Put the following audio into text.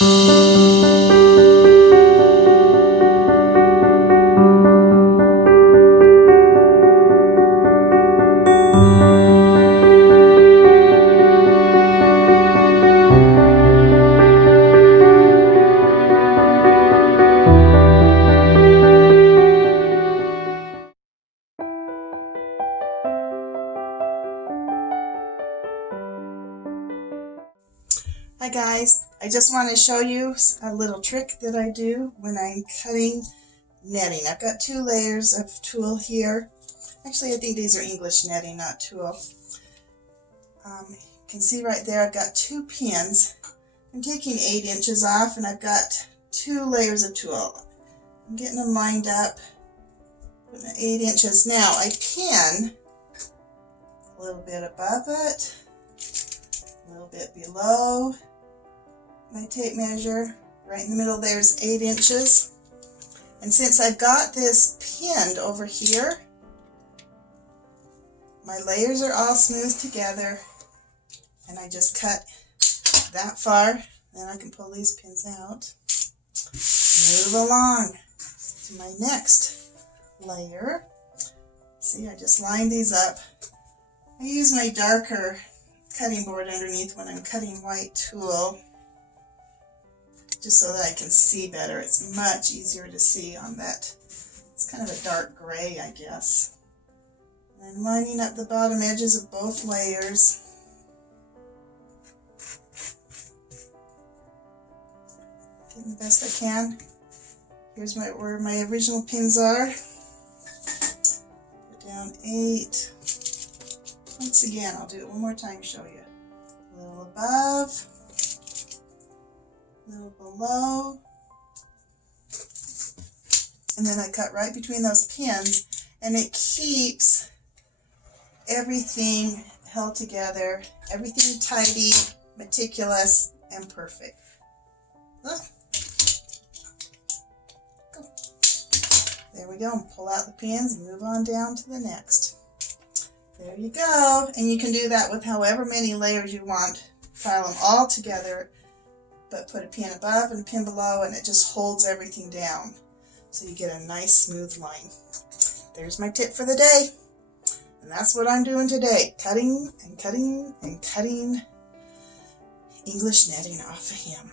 Hi guys, I just want to show you a little trick that I do when I'm cutting netting. I've got 2 layers of tulle here. Actually, I think these are English netting, not tulle. You can see right there I've got 2 pins. I'm taking 8 inches off and I've got 2 layers of tulle. I'm getting them lined up, putting 8 inches. Now I pin a little bit above it, a little bit below my tape measure. Right in the middle there's 8 inches. And since I've got this pinned over here, my layers are all smooth together, and I just cut that far. Then I can pull these pins out. Move along to my next layer. See, I just lined these up. I use my darker cutting board underneath when I'm cutting white tulle, just so that I can see better. It's much easier to see on that. It's kind of a dark gray, I guess. And I'm lining up the bottom edges of both layers. Getting the best I can. Here's where my original pins are. Put down 8. Once again, I'll do it one more time to show you. A little above, a little below, and then I cut right between those pins, and it keeps everything held together, everything tidy, meticulous, and perfect. Look. Go. There we go. Pull out the pins and move on down to the next. There you go. And you can do that with however many layers you want. Pile them all together, but put a pin above and a pin below, and it just holds everything down. So you get a nice smooth line. There's my tip for the day. And that's what I'm doing today. Cutting and cutting and cutting English netting off of him.